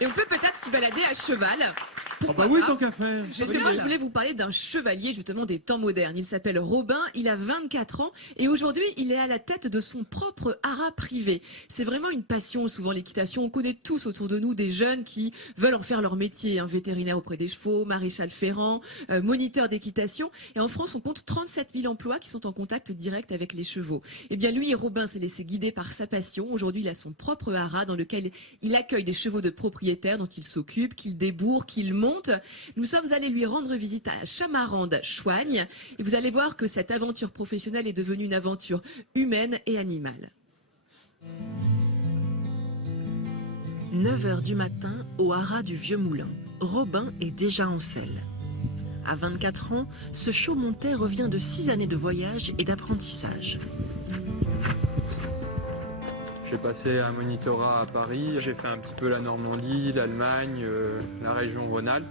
Et on peut peut-être s'y balader à cheval. Pourquoi bah oui, pas. tant qu'à faire. Parce que moi, je voulais vous parler d'un chevalier justement des temps modernes. Il s'appelle Robin, il a 24 ans et aujourd'hui, il est à la tête de son propre haras privé. C'est vraiment une passion, souvent l'équitation. On connaît tous autour de nous des jeunes qui veulent en faire leur métier. Vétérinaire auprès des chevaux, maréchal ferrant, moniteur d'équitation. Et en France, on compte 37 000 emplois qui sont en contact direct avec les chevaux. Eh bien, lui, Robin s'est laissé guider par sa passion. Aujourd'hui, il a son propre haras dans lequel il accueille des chevaux de propriétaires dont il s'occupe, qu'il débourre, qu'il monte. Nous sommes allés lui rendre visite à Chamarande-Choigne et vous allez voir que cette aventure professionnelle est devenue une aventure humaine et animale. 9 h du matin, au haras du Vieux Moulin, Robin est déjà en selle. À 24 ans, ce chaudmontais revient de 6 années de voyage et d'apprentissage. J'ai passé un monitorat à Paris, j'ai fait un petit peu la Normandie, l'Allemagne, la région Rhône-Alpes.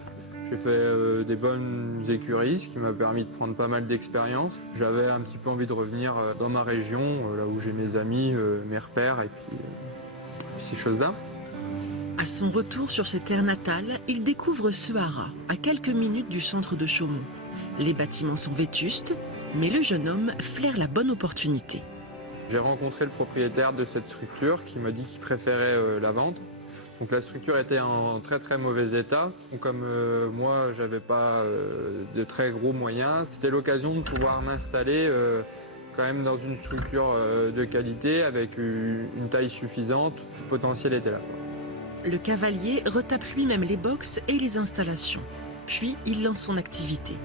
J'ai fait des bonnes écuries, ce qui m'a permis de prendre pas mal d'expérience. J'avais un petit peu envie de revenir dans ma région, là où j'ai mes amis, mes repères et puis ces choses-là. À son retour sur ses terres natales, il découvre ce haras, à quelques minutes du centre de Chaumont. Les bâtiments sont vétustes, mais le jeune homme flaire la bonne opportunité. J'ai rencontré le propriétaire de cette structure qui m'a dit qu'il préférait la vente. Donc la structure était en très très mauvais état. Donc, comme moi j'avais pas de très gros moyens, c'était l'occasion de pouvoir m'installer quand même dans une structure de qualité avec une taille suffisante. Le potentiel était là. Le cavalier retape lui-même les boxes et les installations. Puis il lance son activité.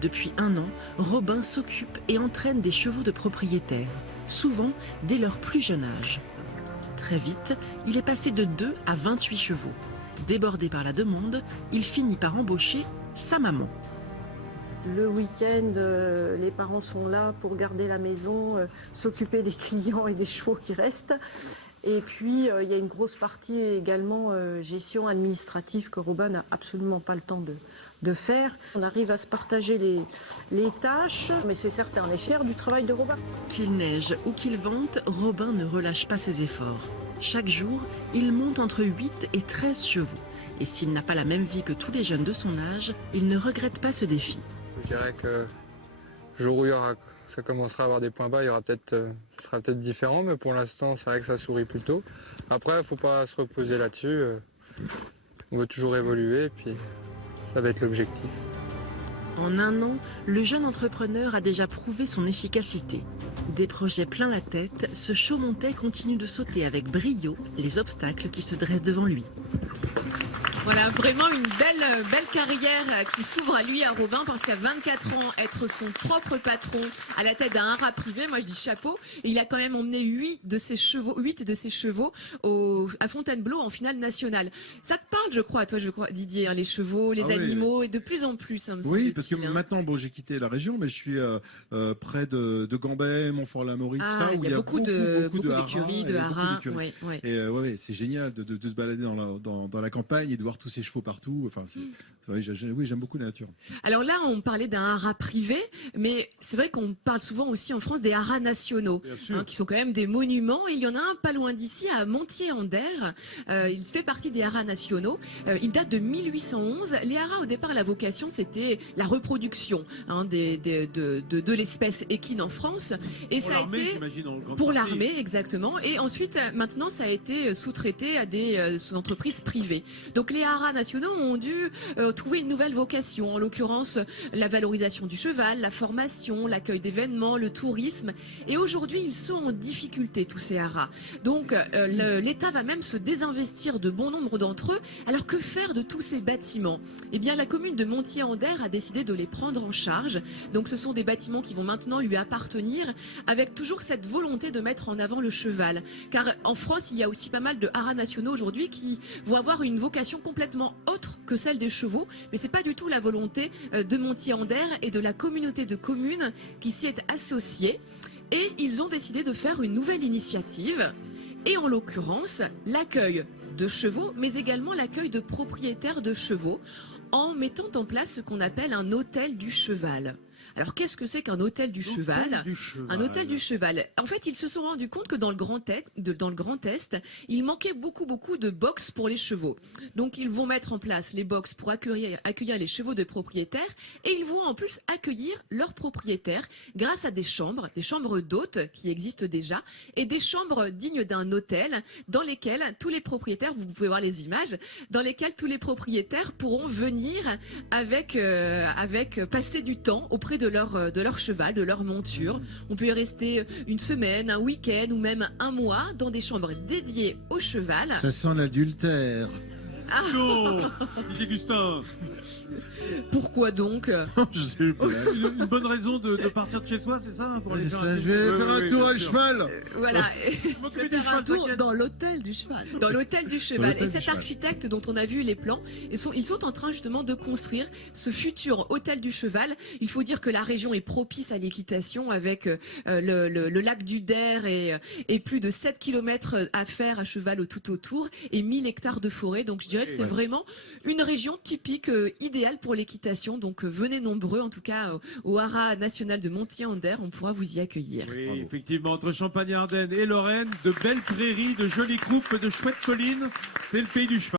Depuis 1 an, Robin s'occupe et entraîne des chevaux de propriétaires, souvent dès leur plus jeune âge. Très vite, il est passé de 2 à 28 chevaux. Débordé par la demande, il finit par embaucher sa maman. Le week-end, les parents sont là pour garder la maison, s'occuper des clients et des chevaux qui restent. Et puis, il y a une grosse partie également gestion administrative que Robin n'a absolument pas le temps de faire. On arrive à se partager les tâches, mais c'est certain, on est fiers du travail de Robin. Qu'il neige ou qu'il vente, Robin ne relâche pas ses efforts. Chaque jour, il monte entre 8 et 13 chevaux. Et s'il n'a pas la même vie que tous les jeunes de son âge, il ne regrette pas ce défi. Je dirais que le jour où ça commencera à avoir des points bas, ce sera peut-être différent, mais pour l'instant, c'est vrai que ça sourit plutôt. Après, il ne faut pas se reposer là-dessus. On veut toujours évoluer, et puis ça va être l'objectif. En 1 an, le jeune entrepreneur a déjà prouvé son efficacité. Des projets plein la tête, ce chaudmontais continue de sauter avec brio les obstacles qui se dressent devant lui. Voilà, vraiment une belle carrière qui s'ouvre à lui, à Robin, parce qu'à 24 ans, être son propre patron à la tête d'un haras privé, moi je dis chapeau. Et il a quand même emmené 8 de ses chevaux à Fontainebleau en finale nationale. Ça te parle, je crois, toi, Didier, les chevaux, les animaux, et de plus en plus, ça me semble. Oui, parce que maintenant, bon, j'ai quitté la région, mais je suis près de Gambais, Montfort-la-Maurice, où il y a beaucoup d'écuries, de haras. Et c'est génial de se balader dans la campagne et de voir tous ces chevaux partout. Enfin, oui, j'aime beaucoup la nature. Alors là, on parlait d'un haras privé, mais c'est vrai qu'on parle souvent aussi en France des haras nationaux, qui sont quand même des monuments. Et il y en a un pas loin d'ici, à Montier-en-Der. Il fait partie des haras nationaux. Il date de 1811. Les haras, au départ, la vocation, c'était la reproduction de l'espèce équine en France. Et pour ça a été pour l'armée, exactement. Et ensuite, maintenant, ça a été sous-traité à des entreprises privées. Donc les haras nationaux ont dû trouver une nouvelle vocation, en l'occurrence la valorisation du cheval, la formation, l'accueil d'événements, le tourisme. Et aujourd'hui, ils sont en difficulté, tous ces haras. Donc l'État va même se désinvestir de bon nombre d'entre eux. Alors que faire de tous ces bâtiments? Eh bien, la commune de Montier-en-Der a décidé de les prendre en charge. Donc ce sont des bâtiments qui vont maintenant lui appartenir, avec toujours cette volonté de mettre en avant le cheval. Car en France, il y a aussi pas mal de haras nationaux aujourd'hui qui vont avoir une vocation complètement autre que celle des chevaux, mais c'est pas du tout la volonté de Montier-en-Der et de la communauté de communes qui s'y est associée. Et ils ont décidé de faire une nouvelle initiative, et en l'occurrence l'accueil de chevaux, mais également l'accueil de propriétaires de chevaux, en mettant en place ce qu'on appelle un hôtel du cheval. Alors qu'est-ce que c'est qu'un hôtel du cheval? Un hôtel du cheval. En fait, ils se sont rendus compte que dans le Grand Est, il manquait beaucoup de box pour les chevaux. Donc ils vont mettre en place les box pour accueillir les chevaux de propriétaires, et ils vont en plus accueillir leurs propriétaires grâce à des chambres d'hôtes qui existent déjà, et des chambres dignes d'un hôtel dans lesquelles tous les propriétaires, vous pouvez voir les images, dans lesquelles tous les propriétaires pourront venir avec passer du temps auprès de leur cheval, de leur monture. On peut y rester une semaine, un week-end ou même un mois dans des chambres dédiées au cheval. Ça sent l'adultère. Ah. Non, il dit Gustave. Pourquoi donc? Je sais pas. Une bonne raison de partir de chez soi, c'est ça, pour aller faire je vais faire un tour à cheval. Voilà, je vais faire un tour dans l'hôtel du cheval. Dans l'hôtel du cheval. Et cet architecte dont on a vu les plans, ils sont en train justement de construire ce futur hôtel du cheval. Il faut dire que la région est propice à l'équitation avec le lac du Der et plus de 7 km à faire à cheval tout autour et 1000 hectares de forêt. Donc je dirais que c'est vraiment une région typique, idéale pour l'équitation. Donc venez nombreux, en tout cas au Haras national de Montier-en-Der, on pourra vous y accueillir. Oui, bravo. Effectivement, entre Champagne-Ardenne et Lorraine, de belles prairies, de jolies croupes, de chouettes collines, c'est le pays du cheval.